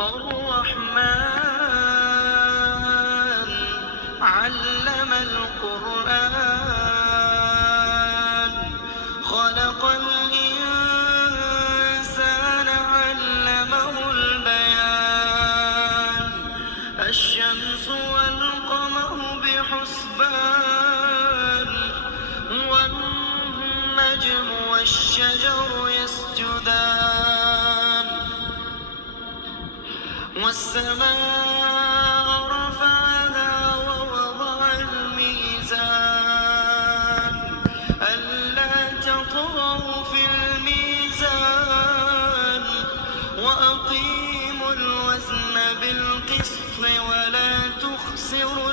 الرحمن علم القرآن خلق الإنسان علمه البيان الشمس والقمر بحسبان والنجم والشجر يسجدان والسماء رفعها ووضع الميزان ألا تطغوا في الميزان وأقيموا الوزن بالقسط ولا تخسروا